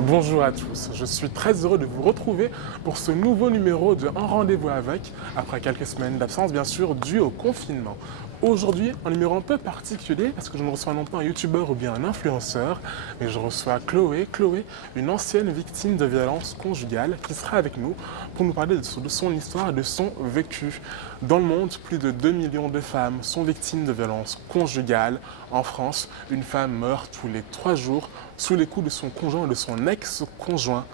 Bonjour à tous, je suis très heureux de vous retrouver pour ce nouveau numéro de Un rendez-vous avec, après quelques semaines d'absence bien sûr dû au confinement. Aujourd'hui, un numéro un peu particulier parce que je ne reçois non pas un youtubeur ou bien un influenceur, mais je reçois Chloé. Chloé, une ancienne victime de violences conjugales qui sera avec nous pour nous parler de son histoire et de son vécu. Dans le monde, plus de 2 millions de femmes sont victimes de violences conjugales. En France, une femme meurt tous les 3 jours sous les coups de son conjoint et de son ex-conjoint.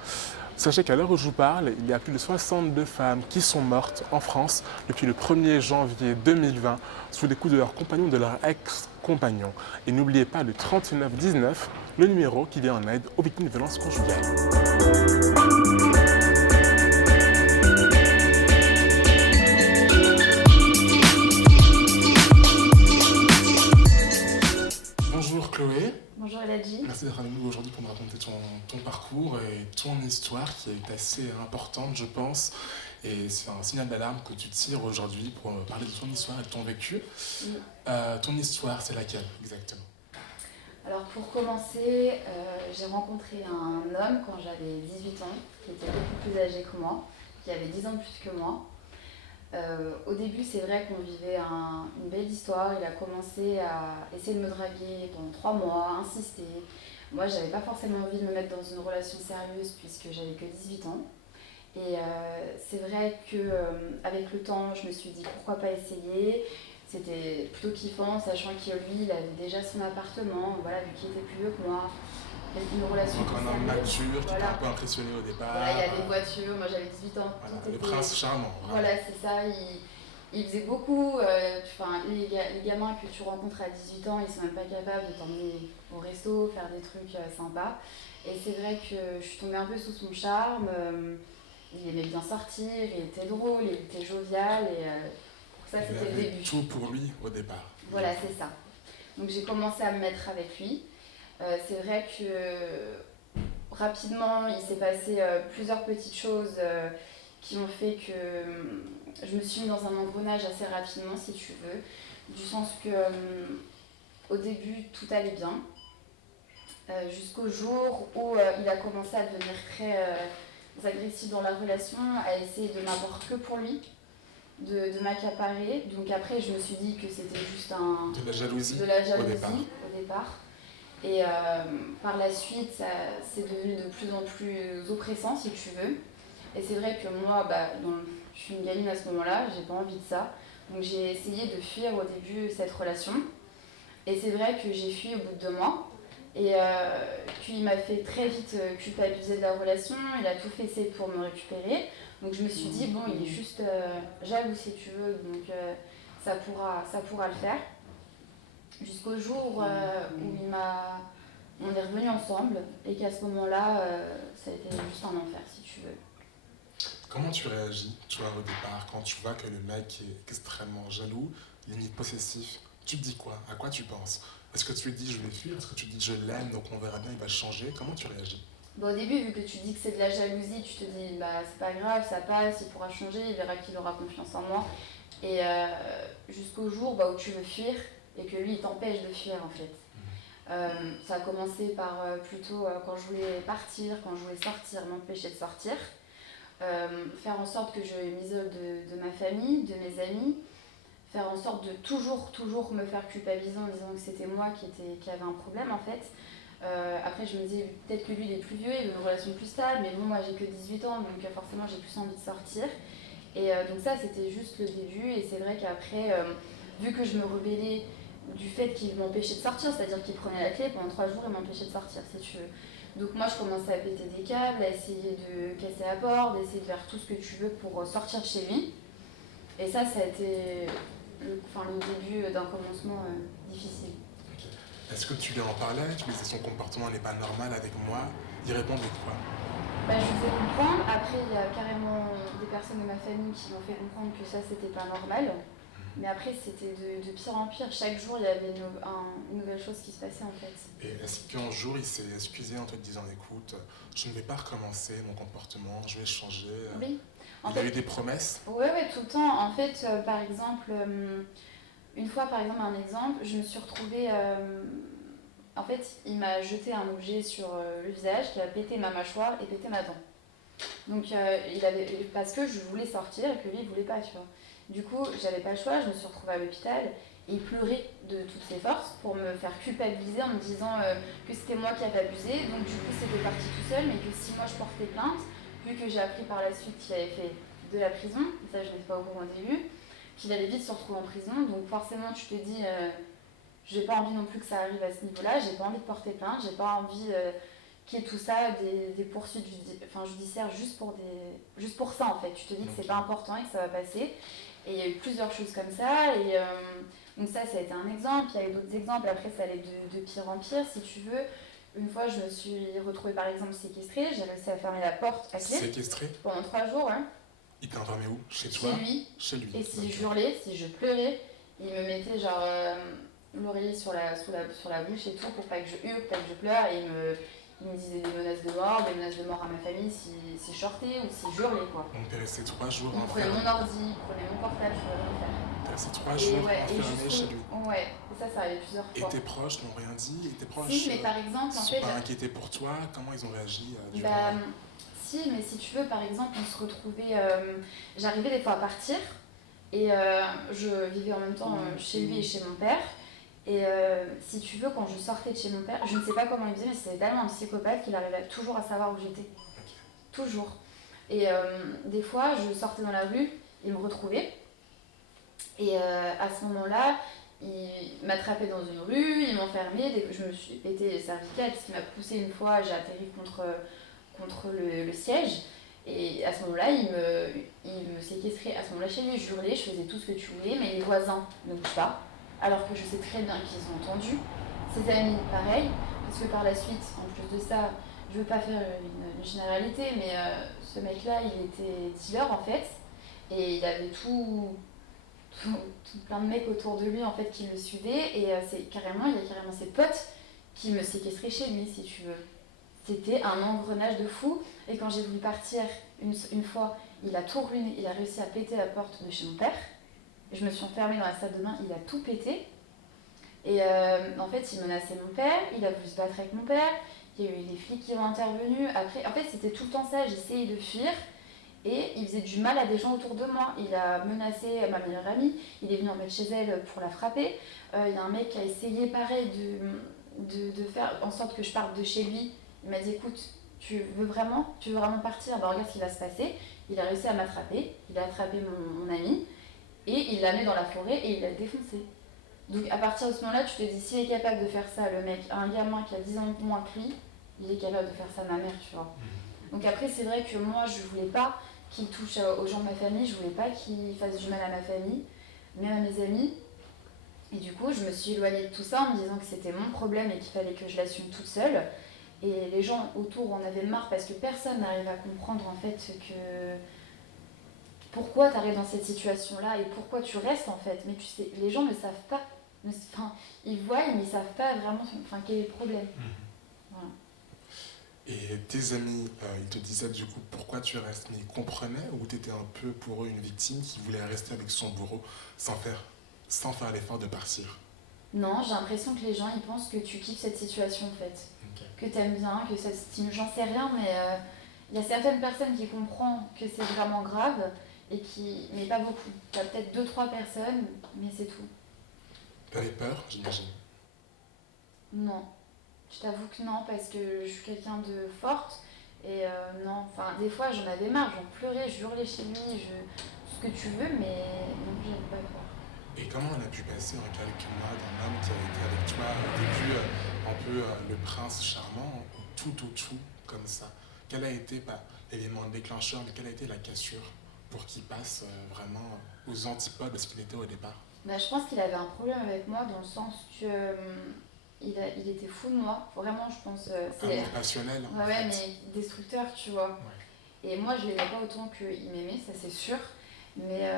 Sachez qu'à l'heure où je vous parle, il y a plus de 62 femmes qui sont mortes en France depuis le 1er janvier 2020 sous les coups de leur compagnon ou de leur ex-compagnon. Et n'oubliez pas le 3919, le numéro qui vient en aide aux victimes de violences conjugales. Bonjour Chloé. Bonjour Eladji. Merci d'être avec nous aujourd'hui pour nous raconter ton parcours et ton histoire qui est assez importante, je pense. Et c'est un signal d'alarme que tu tires aujourd'hui pour parler de ton histoire et de ton vécu. Oui. Ton histoire, c'est laquelle exactement? Alors pour commencer, j'ai rencontré un homme quand j'avais 18 ans, qui était beaucoup plus âgé que moi, qui avait 10 ans de plus que moi. Au début, c'est vrai qu'on vivait une belle histoire. Il a commencé à essayer de me draguer pendant 3 mois, insister. Moi, j'avais pas forcément envie de me mettre dans une relation sérieuse puisque j'avais que 18 ans. Et c'est vrai qu'avec le temps, je me suis dit pourquoi pas essayer. C'était plutôt kiffant, sachant que lui, il avait déjà son appartement, voilà, vu qu'il était plus vieux que moi. Une relation Donc plus un homme sérieuse. mature qui t'a un Voilà. peu impressionné au Voilà, il y départ. avait une voiture, moi j'avais 18 ans, Voilà, tout le était. prince charmant. Voilà, c'est ça. Il faisait beaucoup. Les gamins que tu rencontres à 18 ans, ils sont même pas capables de t'emmener au resto, faire des trucs sympas. Et c'est vrai que je suis tombée un peu sous son charme. Il aimait bien sortir, il était drôle, il était jovial. Et ça, Il c'était le avait début. tout pour lui au départ. Voilà, c'est ça. Donc j'ai commencé à me mettre avec lui. C'est vrai que rapidement, il s'est passé plusieurs petites choses qui ont fait que je me suis mis dans un engrenage assez rapidement, si tu veux. Du sens que au début, tout allait bien. Jusqu'au jour où il a commencé à devenir très agressif dans la relation, à essayer de m'avoir que pour lui, de m'accaparer. Donc après, je me suis dit que c'était juste De la jalousie, de la au départ. jalousie au départ. Et par la suite, c'est devenu de plus en plus oppressant, si tu veux. Et c'est vrai que moi, je suis une gamine à ce moment-là, j'ai pas envie de ça. Donc j'ai essayé de fuir au début cette relation. Et c'est vrai que j'ai fui au bout de 2 mois. Et puis il m'a fait très vite culpabiliser de la relation, il a tout fait pour me récupérer. Donc je me suis dit, bon, il est juste jaloux si tu veux, donc ça pourra le faire. Jusqu'au jour où on est revenus ensemble et qu'à ce moment-là, ça a été juste un enfer si tu veux. Comment tu réagis, toi, au départ, quand tu vois que le mec est extrêmement jaloux, limite possessif? Tu te dis quoi? À quoi tu penses? Est-ce que tu lui dis je vais fuir? Est-ce que tu dis je l'aime donc on verra bien, il va changer? Comment tu réagis? Bon, au début, vu que tu dis que c'est de la jalousie, tu te dis bah c'est pas grave, ça passe, il pourra changer, il verra qu'il aura confiance en moi. Et jusqu'au jour où tu veux fuir et que lui il t'empêche de fuir en fait. Ça a commencé par plutôt quand je voulais partir, quand je voulais sortir, m'empêcher de sortir. Faire en sorte que je m'isole de ma famille, de mes amis, faire en sorte de toujours me faire culpabiliser en disant que c'était moi qui avait un problème en fait. Après je me disais peut-être que lui il est plus vieux, il veut une relation plus stable, mais bon moi j'ai que 18 ans donc forcément j'ai plus envie de sortir. Et donc ça c'était juste le début et c'est vrai qu'après, vu que je me rebellais du fait qu'il m'empêchait de sortir, c'est-à-dire qu'il prenait la clé pendant 3 jours et m'empêchait de sortir si tu veux. Donc moi je commençais à péter des câbles, à essayer de casser la porte, d'essayer de faire tout ce que tu veux pour sortir de chez lui. Et ça a été le début d'un commencement difficile. Ok. Est-ce que tu lui en parlais? Tu lui disais son comportement n'est pas normal avec moi? Il répondait quoi? Je lui fais comprendre. Après, il y a carrément des personnes de ma famille qui m'ont fait comprendre que ça, c'était pas normal. Mais après, c'était de pire en pire. Chaque jour, il y avait une nouvelle chose qui se passait en fait. Et est-ce qu'un jour il s'est excusé en te disant écoute, je ne vais pas recommencer mon comportement, je vais changer? Oui. Il a eu des promesses? Ouais, tout le temps. En fait, par exemple, une fois, par exemple, un exemple, je me suis retrouvée en fait, il m'a jeté un objet sur le visage qui a pété ma mâchoire et pété ma dent. Donc, parce que je voulais sortir et que lui, il voulait pas, tu vois. Du coup, j'avais pas le choix, je me suis retrouvée à l'hôpital et il pleurait de toutes ses forces pour me faire culpabiliser en me disant que c'était moi qui avais abusé. Donc, du coup, c'était parti tout seul, mais que si moi je portais plainte, vu que j'ai appris par la suite qu'il avait fait de la prison, et ça je n'étais pas au courant au début, qu'il allait vite se retrouver en prison. Donc, forcément, tu te dis, j'ai pas envie non plus que ça arrive à ce niveau-là, j'ai pas envie de porter plainte, j'ai pas envie qu'il y ait tout ça, des poursuites judiciaires juste pour ça en fait. Tu te dis que c'est pas important et que ça va passer. Et il y a eu plusieurs choses comme ça. Et donc ça a été un exemple. Il y a eu d'autres exemples. Après, ça allait de pire en pire, si tu veux. Une fois, je me suis retrouvée par exemple séquestrée. J'ai réussi à fermer la porte à clé. Séquestrée? Pendant 3 jours, hein. Il t'a enfermé où? Chez toi? Chez lui. Et si Okay. je hurlais, si je pleurais, il me mettait genre l'oreiller sur la bouche et tout pour pas que je hurle, pas que je pleure. Et il me disait des menaces de mort à ma famille si je sortais ou si je hurlais, quoi. Donc t'es resté 3 jours enfermé. Il prenait mon ordi, il prenait mon portable, je pouvais rien faire. T'es resté 3 jours enfermé chez lui. Ouais, et ça arrivait plusieurs fois. Et tes proches n'ont rien dit? Et tes proches si, mais par exemple, en fait, pas inquiétés pour toi? Comment ils ont réagi si, mais si tu veux, par exemple, on se retrouvait... j'arrivais des fois à partir, et je vivais en même temps chez lui et chez mon père. Et si tu veux, quand je sortais de chez mon père, je ne sais pas comment il faisait, mais c'était tellement un psychopathe qu'il arrivait toujours à savoir où j'étais. Okay. Toujours. Et des fois, je sortais dans la rue, il me retrouvait. Et à ce moment-là, il m'attrapait dans une rue, il m'enfermait, je me suis pété les cervicales parce qu'il m'a poussé une fois, j'ai atterri contre le siège. Et à ce moment-là, il me séquestrait. À ce moment-là, chez lui, je hurlais, je faisais tout ce que tu voulais, mais les voisins ne bougent pas. Alors que je sais très bien qu'ils ont entendu. Ses amis, pareil, parce que par la suite, en plus de ça, je veux pas faire une généralité, mais ce mec-là, il était dealer en fait, et il avait tout plein de mecs autour de lui en fait qui le suivaient, et il y a carrément ses potes qui me séquestraient chez lui, si tu veux. C'était un engrenage de fou, et quand j'ai voulu partir une fois, il a tout ruiné, il a réussi à péter la porte de chez mon père. Je me suis enfermée dans la salle de bain, il a tout pété. Et en fait, il menaçait mon père, il a voulu se battre avec mon père, il y a eu des flics qui ont intervenu. Après, en fait, c'était tout le temps ça, j'essayais de fuir et il faisait du mal à des gens autour de moi. Il a menacé ma meilleure amie, il est venu en mettre chez elle pour la frapper. Il y a un mec qui a essayé, pareil, de faire en sorte que je parte de chez lui. Il m'a dit, écoute, tu veux vraiment partir? Ben, regarde ce qui va se passer. Il a réussi à m'attraper, il a attrapé mon ami. Et il l'a mis dans la forêt et il l'a défoncé. Donc à partir de ce moment-là, tu te dis, s'il est capable de faire ça, le mec, un gamin qui a 10 ans de moins que lui, il est capable de faire ça à ma mère, tu vois. Donc après, c'est vrai que moi, je voulais pas qu'il touche aux gens de ma famille, je voulais pas qu'il fasse du mal à ma famille, même à mes amis. Et du coup, je me suis éloignée de tout ça en me disant que c'était mon problème et qu'il fallait que je l'assume toute seule. Et les gens autour en avaient marre parce que personne n'arrive à comprendre en fait que... pourquoi tu arrives dans cette situation-là et pourquoi tu restes en fait. Mais tu sais, les gens ne savent pas. Enfin, ils voient, mais ils ne savent pas vraiment quel est le problème. Voilà. Et tes amis, ils te disaient du coup pourquoi tu restes, mais ils comprenaient, ou tu étais un peu pour eux une victime qui voulait rester avec son bourreau sans faire l'effort de partir? Non, j'ai l'impression que les gens ils pensent que tu kiffes cette situation en fait. Okay. Que tu aimes bien, que ça te stimule, j'en sais rien, mais il y a certaines personnes qui comprennent que c'est vraiment grave. Mais pas beaucoup. Il y a peut-être 2-3 personnes, mais c'est tout. T'avais peur, j'imagine? Non. Je t'avoue que non, parce que je suis quelqu'un de forte. Et non, des fois j'en avais marre, j'en pleurais, je hurlais chez lui, tout ce que tu veux, mais non, j'avais pas peur. Et comment on a pu passer en quelques mois d'un homme qui a été avec toi au début, un peu le prince charmant, au tout, comme ça? Quel a été l'élément déclencheur, mais quelle a été la cassure pour qu'il passe vraiment aux antipodes de ce qu'il était au départ? Je pense qu'il avait un problème avec moi dans le sens que il était fou de moi, vraiment je pense. Amour passionnel. Ouais, mais destructeur, tu vois. Ouais. Et moi je l'aimais pas autant qu'il m'aimait, ça c'est sûr. Mais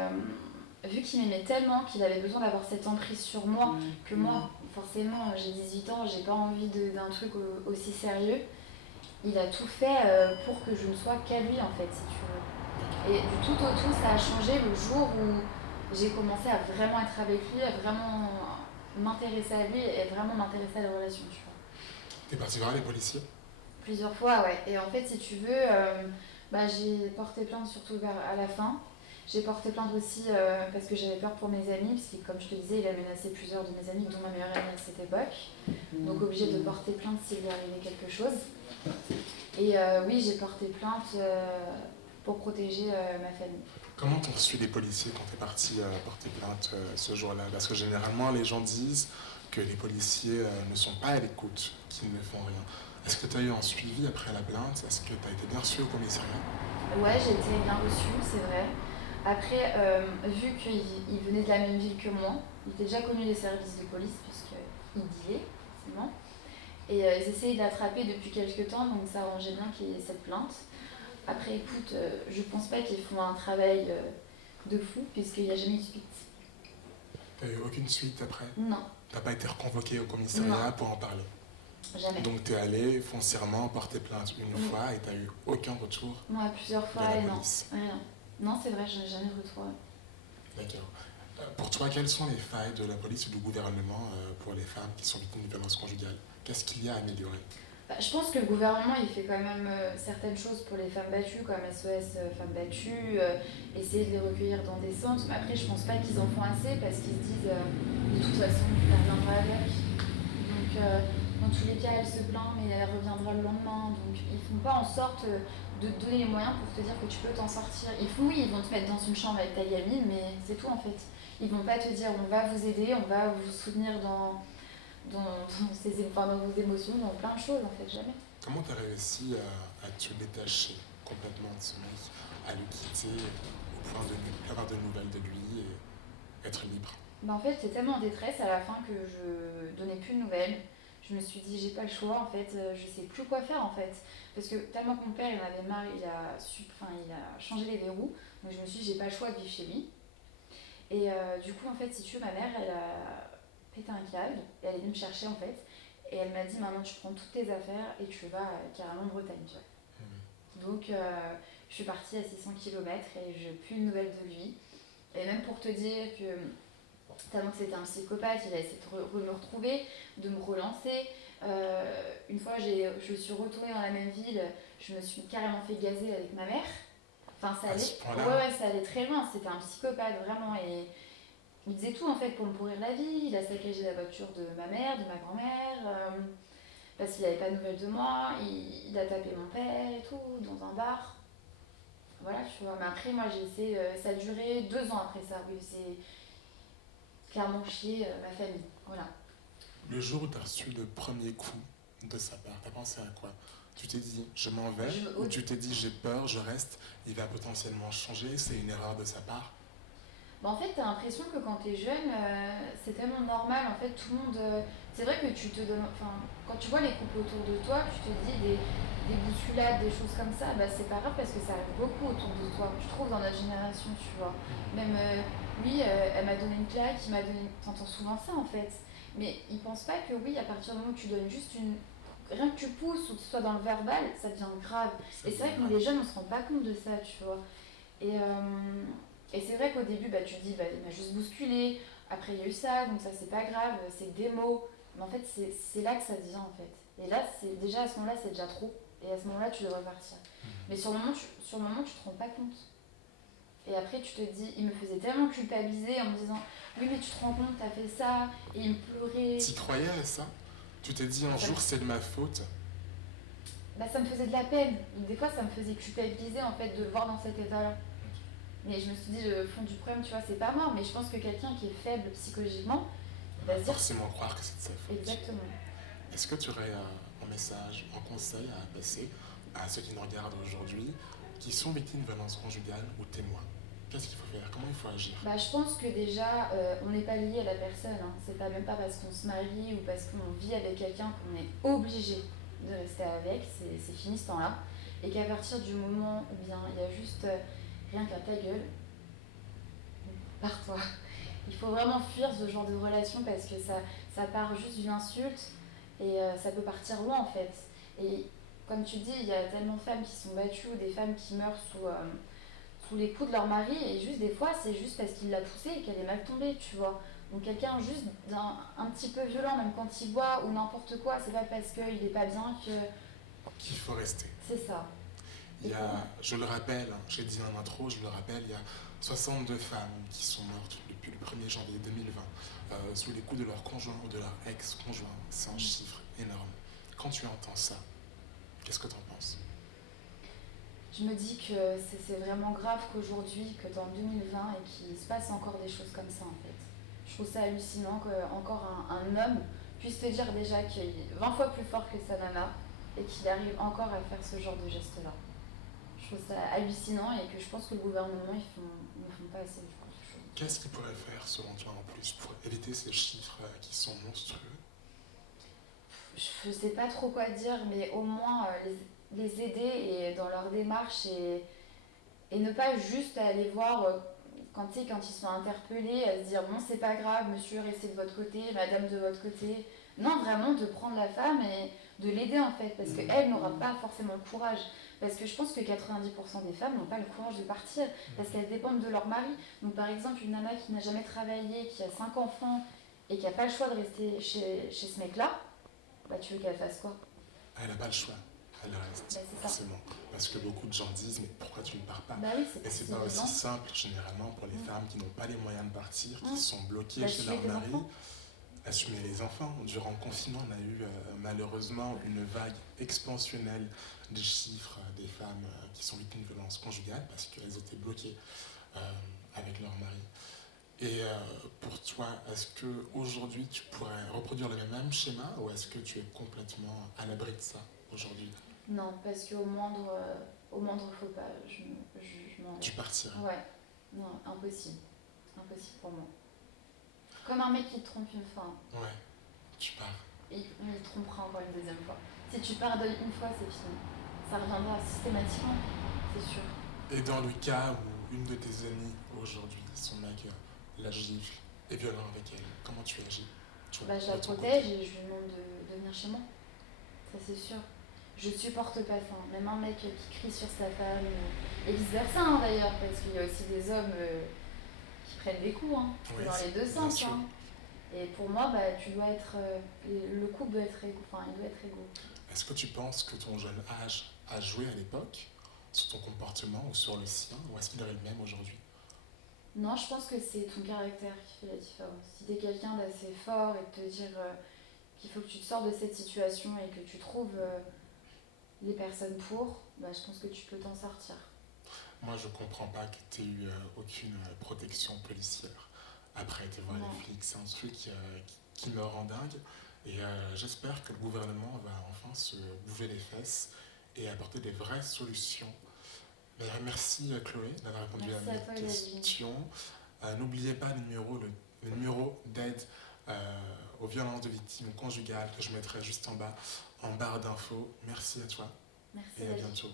vu qu'il m'aimait tellement qu'il avait besoin d'avoir cette emprise sur moi, que moi, forcément, j'ai 18 ans, j'ai pas envie d'un truc aussi sérieux. Il a tout fait pour que je ne sois qu'à lui en fait, si tu veux. Et du tout au tout, ça a changé le jour où j'ai commencé à vraiment être avec lui, à vraiment m'intéresser à lui et vraiment m'intéresser à la relation, tu vois. T'es parti voir les policiers? Plusieurs fois, ouais. Et en fait, si tu veux, j'ai porté plainte surtout à la fin. J'ai porté plainte aussi parce que j'avais peur pour mes amis, parce que comme je te disais, il a menacé plusieurs de mes amis, dont ma meilleure amie à cette époque. Donc obligée de porter plainte s'il lui arrivait quelque chose. Et oui, j'ai porté plainte pour protéger ma famille. Comment t'ont reçu les policiers quand t'es parti porter plainte ce jour-là? Parce que généralement, les gens disent que les policiers ne sont pas à l'écoute, qu'ils ne font rien. Est-ce que tu as eu un suivi après la plainte? Est-ce que tu as été bien reçu au commissariat? Ouais, j'ai été bien reçue, c'est vrai. Après, vu qu'il venait de la même ville que moi, il était déjà connu des services de police, puisqu'il dealait, forcément. Et ils essayaient de l'attraper depuis quelques temps, donc ça arrangeait bien qu'il y ait cette plainte. Après, écoute, je pense pas qu'ils font un travail de fou, puisqu'il n'y a jamais eu de suite. T'as eu aucune suite après? Non. T'as pas été reconvoqué au commissariat pour en parler? Jamais. Donc t'es allé foncièrement porter plainte une fois et t'as eu aucun retour? Moi, plusieurs fois, de la et non. police. Rien. Non, c'est vrai, je n'ai jamais retrouvé. D'accord. Pour toi, quelles sont les failles de la police ou du gouvernement pour les femmes qui sont victimes de violences conjugales? Qu'est-ce qu'il y a à améliorer? Je pense que le gouvernement il fait quand même certaines choses pour les femmes battues, comme SOS Femmes Battues, essayer de les recueillir dans des centres. Mais après, je pense pas qu'ils en font assez parce qu'ils se disent de toute façon, elle reviendra avec. Donc, dans tous les cas, elle se plaint, mais elle reviendra le lendemain. Donc, ils font pas en sorte de te donner les moyens pour te dire que tu peux t'en sortir. Ils font, oui, ils vont te mettre dans une chambre avec ta gamine, mais c'est tout en fait. Ils vont pas te dire on va vous aider, on va vous soutenir dans vos émotions, dans plein de choses en fait, jamais. Comment tu as réussi à te détacher complètement de ce mec, à le quitter au point de ne plus avoir de nouvelles de lui et être libre? En fait, j'étais tellement en détresse à la fin que je donnais plus de nouvelles. Je me suis dit, j'ai pas le choix en fait, je sais plus quoi faire en fait. Parce que tellement que mon père il en avait marre, il a changé les verrous. Donc je me suis dit, j'ai pas le choix de vivre chez lui. Et du coup, en fait, si tu veux, ma mère elle a pété un câble et elle est venue me chercher en fait. Et elle m'a dit, maintenant tu prends toutes tes affaires et tu vas carrément en Bretagne, tu vois. Donc je suis partie à 600 km et je n'ai plus de nouvelles de lui. Et même pour te dire que tellement que c'était un psychopathe, il a essayé de me retrouver, de me relancer. Une fois, je suis retournée dans la même ville, je me suis carrément fait gazer avec ma mère. Enfin, ça allait. Ouais, ça allait très loin. C'était un psychopathe, vraiment. Et il faisait tout, en fait, pour me pourrir la vie. Il a saccagé la voiture de ma mère, de ma grand-mère, parce qu'il n'avait pas de nouvelles de moi. Il a tapé mon père et tout, dans un bar. Voilà, tu vois. Mais après, moi, j'ai essayé. Ça a duré 2 ans après ça. Oui, c'est clairement chier ma famille. Voilà. Le jour où tu as reçu le premier coup de sa part, tu as pensé à quoi? Tu t'es dit, je m'en vais, ou tu t'es dit, j'ai peur, je reste, il va potentiellement changer, c'est une erreur de sa part? En fait, t'as l'impression que quand t'es jeune, c'est tellement normal. En fait, tout le monde. C'est vrai que tu te donnes. Enfin, quand tu vois les couples autour de toi, tu te dis des bousculades, des choses comme ça, c'est pas grave parce que ça arrive beaucoup autour de toi. Je trouve dans notre génération, tu vois. Même lui, elle m'a donné une claque, il m'a donné. T'entends souvent ça en fait. Mais ils pensent pas que oui, à partir du moment où tu donnes juste une. Rien que tu pousses ou que ce soit dans le verbal, ça devient grave. Et c'est vrai que nous les jeunes, on se rend pas compte de ça, tu vois. Et. Et c'est vrai qu'au début, tu te dis, il m'a juste bousculé. Après, il y a eu ça, donc ça, c'est pas grave, c'est que des mots. Mais en fait, c'est là que ça devient, en fait. Et là, déjà à ce moment-là, c'est déjà trop. Et à ce moment-là, tu devrais partir. Mais sur le moment, tu te rends pas compte. Et après, tu te dis, il me faisait tellement culpabiliser en me disant, oui, mais tu te rends compte, t'as fait ça. Et il me pleurait. T'y croyais à ça? Tu t'es dit, un jour, c'est de ma faute? Ça me faisait de la peine. Des fois, ça me faisait culpabiliser, en fait, de le voir dans cet état-là. Mais je me suis dit, le fond du problème, tu vois, c'est pas mort. Mais je pense que quelqu'un qui est faible psychologiquement va se dire. Forcément croire que c'est de sa faute. Exactement. Est-ce que tu aurais un message, un conseil à passer à ceux qui nous regardent aujourd'hui, qui sont victimes de violences conjugales ou témoins? Qu'est-ce qu'il faut faire? Comment il faut agir? Je pense que déjà, on n'est pas lié à la personne. Hein. C'est pas même pas parce qu'on se marie ou parce qu'on vit avec quelqu'un qu'on est obligé de rester avec. C'est fini ce temps-là. Et qu'à partir du moment où bien il y a juste rien qu'à ta gueule, pars-toi. Il faut vraiment fuir ce genre de relation parce que ça part juste d'une insulte et ça peut partir loin en fait. Et comme tu dis, il y a tellement de femmes qui sont battues ou des femmes qui meurent sous les coups de leur mari et juste des fois c'est juste parce qu'il l'a poussée et qu'elle est mal tombée, tu vois. Donc quelqu'un juste un petit peu violent, même quand il boit ou n'importe quoi, c'est pas parce qu'il est pas bien que Qu'il faut rester. c'est ça. Il y a, je le rappelle, j'ai dit en intro, je le rappelle, il y a 62 femmes qui sont mortes depuis le 1er janvier 2020 sous les coups de leur conjoint ou de leur ex-conjoint. C'est un chiffre énorme. Quand tu entends ça, qu'est-ce que tu en penses? Je me dis que c'est vraiment grave qu'aujourd'hui, que dans 2020 et qu'il se passe encore des choses comme ça en fait. Je trouve ça hallucinant qu'encore un homme puisse te dire déjà qu'il est 20 fois plus fort que sa nana et qu'il arrive encore à faire ce genre de geste-là. Je trouve ça hallucinant et que je pense que le gouvernement, ne font pas assez de choses. Qu'est-ce qu'il pourrait faire selon toi en plus pour éviter ces chiffres qui sont monstrueux? Je sais pas trop quoi dire, mais au moins les aider et dans leur démarche et ne pas juste aller voir quand ils sont interpellés, à se dire bon c'est pas grave, monsieur restez de votre côté, madame de votre côté. Non, vraiment de prendre la femme et de l'aider en fait, parce qu'elle n'aura pas forcément le courage. Parce que je pense que 90% des femmes n'ont pas le courage de partir, parce qu'elles dépendent de leur mari. Donc par exemple, une nana qui n'a jamais travaillé, qui a 5 enfants et qui n'a pas le choix de rester chez ce mec-là, bah tu veux qu'elle fasse quoi? Elle n'a pas le choix. Elle reste, Bah, c'est ça. forcément. Parce que beaucoup de gens disent, mais pourquoi tu ne pars pas? Bah oui, Et c'est pas aussi simple, généralement, pour les femmes qui n'ont pas les moyens de partir, qui sont bloquées chez leur mari. Assumer les enfants. Durant le confinement, on a eu malheureusement une vague expansionnelle des chiffres des femmes qui sont victimes de violences conjugales parce qu'elles étaient bloquées avec leur mari. Et pour toi, est-ce qu'aujourd'hui tu pourrais reproduire le même schéma ou est-ce que tu es complètement à l'abri de ça aujourd'hui? Non, parce qu'au moindre faux pas, je m'en vais. Tu partirais? Ouais, non, impossible. Impossible pour moi. Comme un mec qui te trompe une fois. Ouais, tu pars. Il te trompera encore une deuxième fois. Si tu pardonnes une fois, c'est fini. Ça reviendra systématiquement, c'est sûr. Et dans le cas où une de tes amies aujourd'hui, son mec la gifle, est violent avec elle, comment tu agis? Bah, je la protège et je lui demande de venir chez moi. Ça, c'est sûr. Je supporte pas ça. Même un mec qui crie sur sa femme, et vice versa d'ailleurs, parce qu'il y a aussi des hommes qui prennent des coups, oui, dans les deux sens. Et pour moi, bah, tu dois être, le couple doit être égaux. Enfin, il doit être égaux. Est-ce que tu penses que ton jeune âge a joué à l'époque sur ton comportement ou sur le sien, ou est-ce qu'il est le même aujourd'hui? Non, je pense que c'est ton caractère qui fait la différence. Si tu es quelqu'un d'assez fort et de te dire qu'il faut que tu te sors de cette situation et que tu trouves les personnes pour, bah, je pense que tu peux t'en sortir. Moi, je comprends pas que tu aies eu aucune protection policière après te voir les flics. C'est un truc qui me rend dingue. Et j'espère que le gouvernement va enfin se bouger les fesses et apporter des vraies solutions. Mais, merci Chloé d'avoir répondu à mes questions. N'oubliez pas le numéro d'aide aux violences de victimes conjugales que je mettrai juste en bas, en barre d'infos. Merci à toi. Merci et à bientôt.